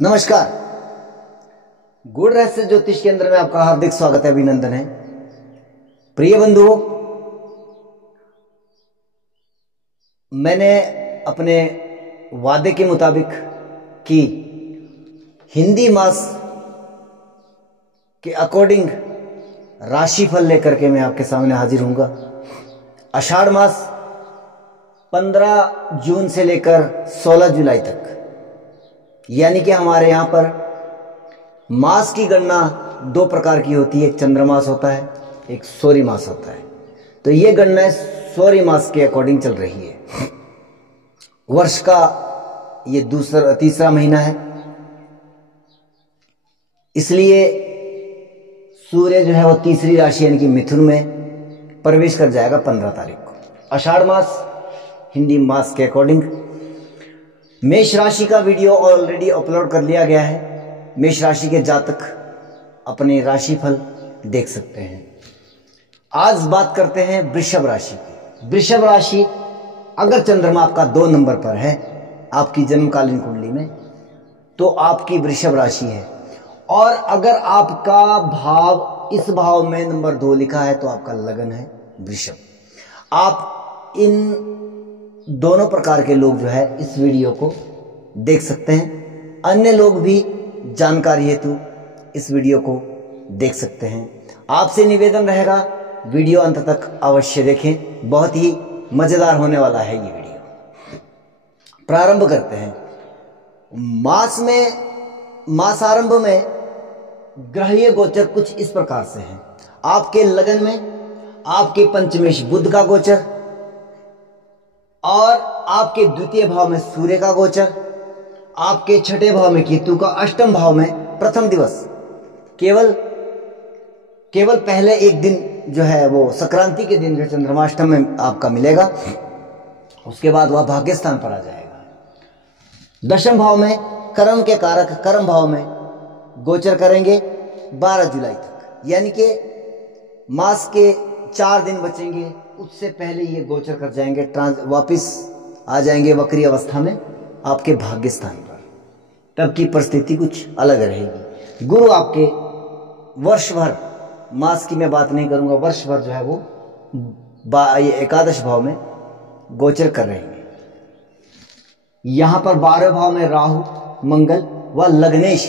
नमस्कार। गुड़ रहस्य ज्योतिष केंद्र में आपका हार्दिक स्वागत है, अभिनंदन है। प्रिय बंधुओं, मैंने अपने वादे के मुताबिक कि हिंदी मास के अकॉर्डिंग राशिफल लेकर के मैं आपके सामने हाजिर हूंगा। आषाढ़ मास 15 जून से लेकर 16 जुलाई तक, यानी कि हमारे यहाँ पर मास की गणना दो प्रकार की होती है। एक चंद्रमास होता है, एक सौर्य मास होता है। तो ये गणना सौर्य मास के अकॉर्डिंग चल रही है। वर्ष का ये तीसरा महीना है, इसलिए सूर्य जो है वो तीसरी राशि यानी कि मिथुन में प्रवेश कर जाएगा 15 तारीख को। आषाढ़ मास हिंदी मास के अकॉर्डिंग मेष राशि का वीडियो ऑलरेडी अपलोड कर लिया गया है। मेष राशि के जातक अपने राशिफल देख सकते हैं। आज बात करते हैं वृषभ राशि की। वृषभ राशि अगर चंद्रमा आपका 2 नंबर पर है आपकी जन्मकालीन कुंडली में, तो आपकी वृषभ राशि है। और अगर आपका भाव इस भाव में नंबर 2 लिखा है तो आपका लगन है वृषभ। आप इन दोनों प्रकार के लोग जो है इस वीडियो को देख सकते हैं। अन्य लोग भी जानकारी हेतु इस वीडियो को देख सकते हैं। आपसे निवेदन रहेगा वीडियो अंत तक अवश्य देखें, बहुत ही मजेदार होने वाला है ये वीडियो। प्रारंभ करते हैं। मास आरंभ में ग्रहीय गोचर कुछ इस प्रकार से है। आपके लगन में आपके पंचमेश बुध का गोचर और आपके द्वितीय भाव में सूर्य का गोचर, आपके छठे भाव में केतु का, अष्टम भाव में प्रथम दिवस केवल पहले एक दिन जो है वो संक्रांति के दिन जो चंद्रमाष्टम में आपका मिलेगा। उसके बाद वह भाग्य स्थान पर आ जाएगा। दशम भाव में कर्म के कारक कर्म भाव में गोचर करेंगे 12 जुलाई तक, यानी कि मास के 4 दिन बचेंगे, उससे पहले ये गोचर कर जाएंगे, वापिस आ जाएंगे वक्री अवस्था में आपके भाग्य स्थान पर। तब की परिस्थिति कुछ अलग रहेगी। गुरु आपके वर्ष भर, मास की मैं बात नहीं करूंगा, वर्ष भर जो है वो एकादश भाव में गोचर कर रहेंगे। यहां पर 12वें भाव में राहु, मंगल व लग्नेश,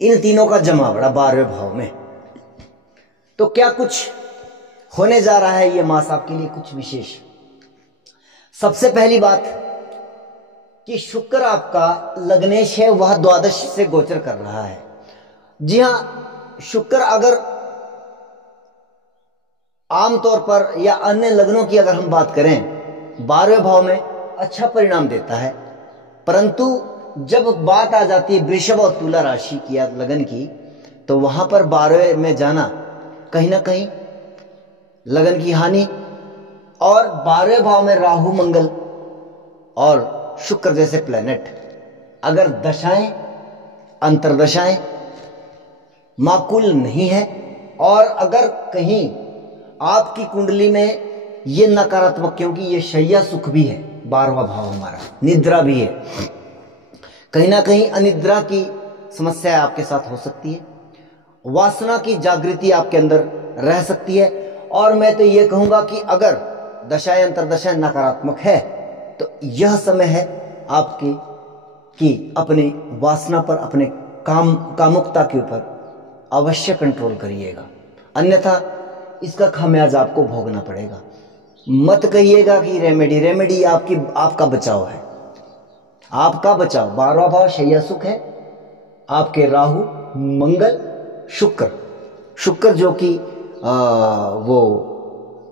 इन तीनों का जमावड़ा 12वें भाव में। तो क्या कुछ होने जा रहा है ये मास आपके लिए कुछ विशेष। सबसे पहली बात कि शुक्र आपका लग्नेश है, वह द्वादश से गोचर कर रहा है। जी हां, शुक्र अगर आमतौर पर या अन्य लग्नों की अगर हम बात करें 12वें भाव में अच्छा परिणाम देता है, परंतु जब बात आ जाती है वृषभ और तुला राशि की या लगन की, तो वहां पर 12वें में जाना कहीं ना कहीं लगन की हानि। और 12वें भाव में राहु, मंगल और शुक्र जैसे प्लेनेट अगर दशाएं अंतरदशाएं माकूल नहीं है, और अगर कहीं आपकी कुंडली में ये नकारात्मक, क्योंकि ये शैया सुख भी है, 12वां भाव हमारा निद्रा भी है, कहीं ना कहीं अनिद्रा की समस्या आपके साथ हो सकती है, वासना की जागृति आपके अंदर रह सकती है। और मैं तो ये कहूंगा कि अगर दशाएं अंतरदशाएं नकारात्मक है तो यह समय है आपके कि अपने वासना पर, अपने कामुकता के ऊपर अवश्य कंट्रोल करिएगा, अन्यथा इसका खामियाजा आपको भोगना पड़ेगा। मत कहिएगा कि रेमेडी आपका बचाव है, आपका बचाव। 12वां भाव शैया सुख है, आपके राहु, मंगल, शुक्र जो कि वो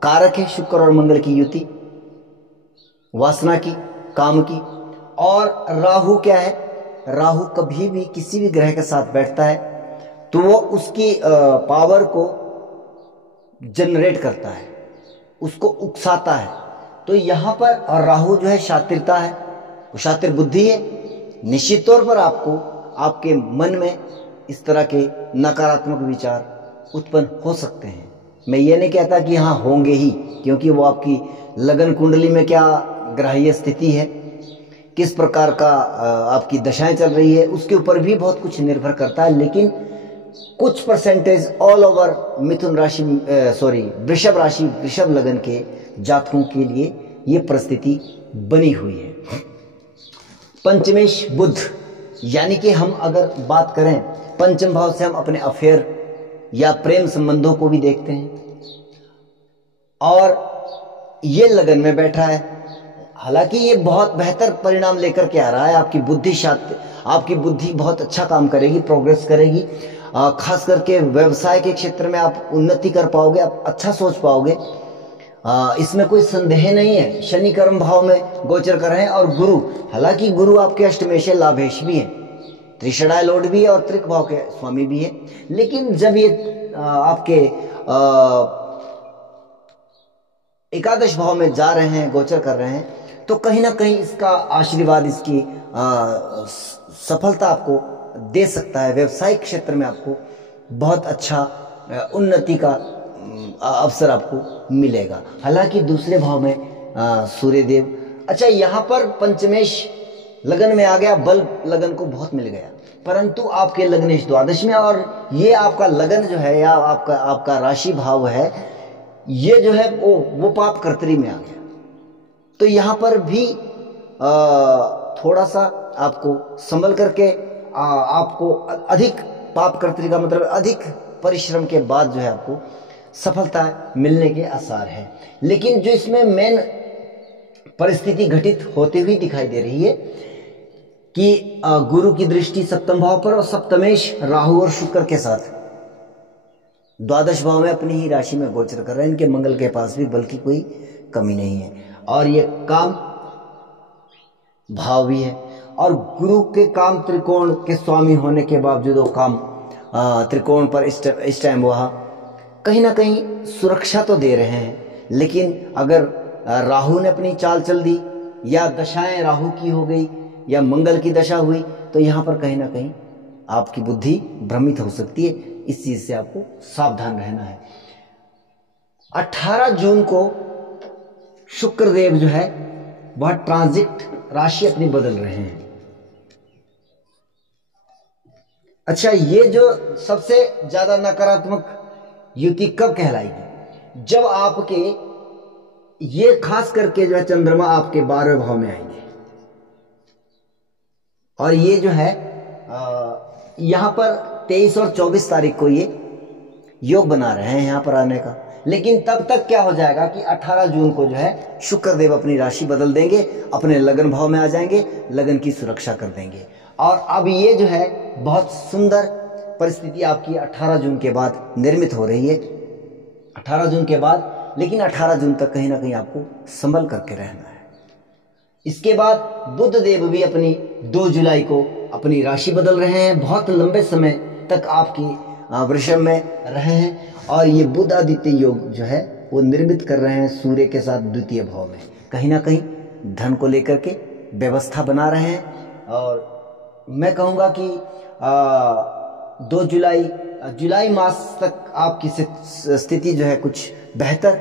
कारक है, शुक्र और मंगल की युति वासना की, काम की। और राहु क्या है, राहु कभी भी किसी भी ग्रह के साथ बैठता है तो वो उसकी पावर को जनरेट करता है, उसको उकसाता है। तो यहां पर और राहु जो है शातिरता है, वो शातिर बुद्धि है। निश्चित तौर पर आपको आपके मन में इस तरह के नकारात्मक विचार उत्पन्न हो सकते हैं। मैं ये नहीं कहता कि हाँ होंगे ही, क्योंकि वो आपकी लगन कुंडली में क्या ग्रहीय स्थिति है, किस प्रकार का आपकी दशाएं चल रही है, उसके ऊपर भी बहुत कुछ निर्भर करता है। लेकिन कुछ परसेंटेज ऑल ओवर मिथुन राशि वृषभ राशि वृषभ लगन के जातकों के लिए ये परिस्थिति बनी हुई है। पंचमेश बुध, यानी कि हम अगर बात करें पंचम भाव से हम अपने अफेयर या प्रेम संबंधों को भी देखते हैं, और ये लगन में बैठा है। हालांकि ये बहुत बेहतर परिणाम लेकर के आ रहा है। आपकी बुद्धि बहुत अच्छा काम करेगी, प्रोग्रेस करेगी। खास करके व्यवसाय के क्षेत्र में आप उन्नति कर पाओगे, आप अच्छा सोच पाओगे, इसमें कोई संदेह नहीं है। शनि कर्म भाव में गोचर कर रहे हैं, और गुरु, हालांकि गुरु आपके अष्टमेश लाभेश भी है, त्रिषणाय लॉर्ड भी है और त्रिक भाव के स्वामी भी है। लेकिन जब ये आपके एकादश भाव में जा रहे हैं, गोचर कर रहे हैं, तो कहीं ना कहीं इसका आशीर्वाद, इसकी सफलता आपको दे सकता है। व्यवसायिक क्षेत्र में आपको बहुत अच्छा उन्नति का अवसर आपको मिलेगा। हालांकि दूसरे भाव में सूर्यदेव, अच्छा यहाँ पर पंचमेश लगन में आ गया, बल लगन को बहुत मिल गया, परंतु आपके लग्नेश द्वादश में, और ये आपका लगन जो है या आपका राशि भाव है, ये जो है वो पाप कर्तरी में आ गया। तो यहाँ पर भी थोड़ा सा आपको संभल करके आपको अधिक पाप कर्तरी का मतलब अधिक परिश्रम के बाद जो है आपको सफलता मिलने के आसार है। लेकिन जो इसमें मेन परिस्थिति घटित होते हुई दिखाई दे रही है कि गुरु की दृष्टि सप्तम भाव पर, और सप्तमेश राहु और शुक्र के साथ द्वादश भाव में अपनी ही राशि में गोचर कर रहे हैं। इनके मंगल के पास भी बल की कोई कमी नहीं है, और ये काम भाव भी है। और गुरु के काम त्रिकोण के स्वामी होने के बावजूद वो काम त्रिकोण पर इस टाइम वह कहीं ना कहीं सुरक्षा तो दे रहे हैं। लेकिन अगर राहु ने अपनी चाल चल दी, या दशाएं राहु की हो गई, या मंगल की दशा हुई, तो यहाँ पर कहीं ना कहीं आपकी बुद्धि भ्रमित हो सकती है। इस चीज से आपको सावधान रहना है। 18 जून को शुक्रदेव जो है वह ट्रांजिट राशि अपनी बदल रहे हैं। अच्छा, ये जो सबसे ज्यादा नकारात्मक युति कब कहलाएगी? जब आपके ये खास करके जो है चंद्रमा आपके 12वें भाव में आएंगे, और ये जो है यहां पर 23 और 24 तारीख को ये योग बना रहे हैं यहां पर आने का। लेकिन तब तक क्या हो जाएगा कि 18 जून को जो है शुक्रदेव अपनी राशि बदल देंगे, अपने लगन भाव में आ जाएंगे, लगन की सुरक्षा कर देंगे। और अब ये जो है बहुत सुंदर परिस्थिति आपकी 18 जून के बाद निर्मित हो रही है। 18 जून के बाद, लेकिन 18 जून तक कहीं ना कहीं आपको संभल करके रहना है। इसके बाद बुध देव भी अपनी 2 जुलाई को अपनी राशि बदल रहे हैं। बहुत लंबे समय तक आपकी वृषभ में रहे हैं, और ये बुध आदित्य योग जो है वो निर्मित कर रहे हैं सूर्य के साथ द्वितीय भाव में। कहीं ना कहीं धन को लेकर के व्यवस्था बना रहे हैं। और मैं कहूँगा कि 2 जुलाई मास तक आपकी स्थिति जो है कुछ बेहतर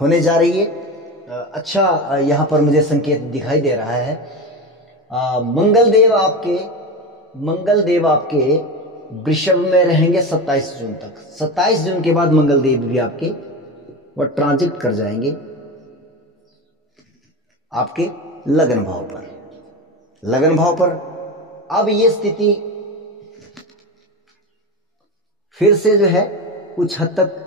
होने जा रही है। अच्छा, यहाँ पर मुझे संकेत दिखाई दे रहा है। मंगल देव आपके वृषभ में रहेंगे 27 जून तक। 27 जून के बाद मंगल देव भी आपके वो ट्रांजिट कर जाएंगे आपके लगन भाव पर। अब ये स्थिति फिर से जो है कुछ हद तक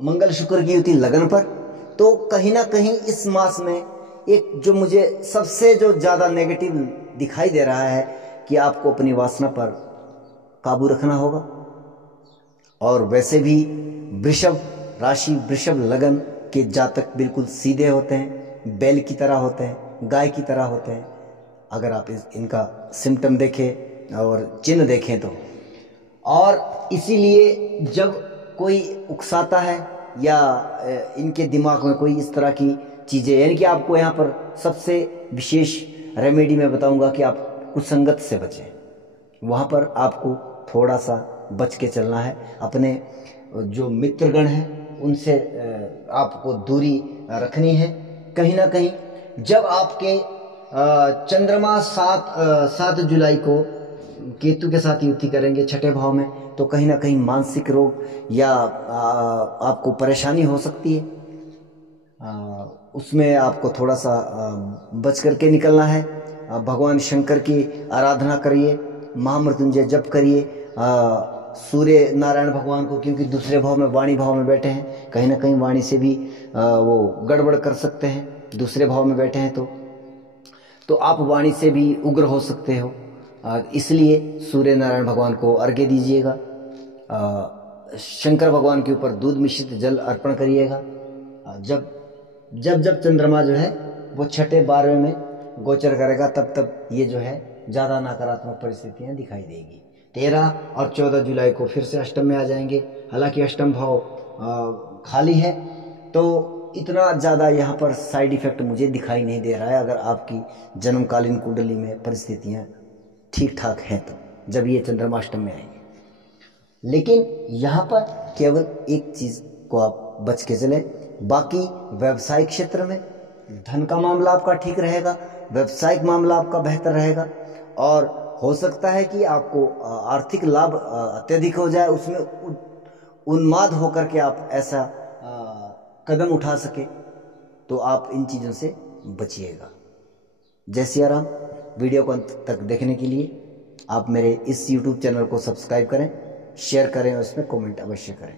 मंगल शुक्र की युति लगन पर, तो कहीं ना कहीं इस मास में एक जो मुझे सबसे जो ज्यादा नेगेटिव दिखाई दे रहा है कि आपको अपनी वासना पर काबू रखना होगा। और वैसे भी वृषभ राशि वृषभ लगन के जातक बिल्कुल सीधे होते हैं, बैल की तरह होते हैं, गाय की तरह होते हैं, अगर आप इनका सिम्टम देखें और चिन्ह देखें तो। और इसीलिए जब कोई उकसाता है या इनके दिमाग में कोई इस तरह की चीज़ें, यानी कि आपको यहाँ पर सबसे विशेष रेमेडी मैं बताऊंगा कि आप कुसंगत से बचें। वहाँ पर आपको थोड़ा सा बच के चलना है। अपने जो मित्रगण हैं उनसे आपको दूरी रखनी है। कहीं ना कहीं जब आपके चंद्रमा 7 जुलाई को केतु के साथ युति करेंगे छठे भाव में, तो कहीं ना कहीं मानसिक रोग या आपको परेशानी हो सकती है। उसमें आपको थोड़ा सा बच करके निकलना है। भगवान शंकर की आराधना करिए, महामृत्युंजय जप करिए, सूर्य नारायण भगवान को, क्योंकि दूसरे भाव में वाणी भाव में बैठे हैं, कहीं ना कहीं वाणी से भी वो गड़बड़ कर सकते हैं। दूसरे भाव में बैठे हैं तो आप वाणी से भी उग्र हो सकते हो। इसलिए सूर्य नारायण भगवान को अर्घ्य दीजिएगा। शंकर भगवान के ऊपर दूध मिश्रित जल अर्पण करिएगा। जब चंद्रमा जो है वो छठे 12वें में गोचर करेगा, तब ये जो है ज़्यादा नकारात्मक परिस्थितियाँ दिखाई देगी। 13 और 14 जुलाई को फिर से अष्टम में आ जाएंगे। हालांकि अष्टम भाव खाली है, तो इतना ज़्यादा यहाँ पर साइड इफेक्ट मुझे दिखाई नहीं दे रहा है, अगर आपकी जन्मकालीन कुंडली में परिस्थितियाँ ठीक ठाक हैं तो, जब ये चंद्रमा अष्टम में आएंगे। लेकिन यहाँ पर केवल एक चीज़ को आप बच के चले, बाकी व्यवसायिक क्षेत्र में धन का मामला आपका ठीक रहेगा, व्यवसायिक मामला आपका बेहतर रहेगा, और हो सकता है कि आपको आर्थिक लाभ अत्यधिक हो जाए, उसमें उन्माद होकर के आप ऐसा कदम उठा सके, तो आप इन चीज़ों से बचिएगा। जय सिया राम। वीडियो को अंत तक देखने के लिए आप मेरे इस YouTube चैनल को सब्सक्राइब करें, शेयर करें और इसमें कमेंट अवश्य करें।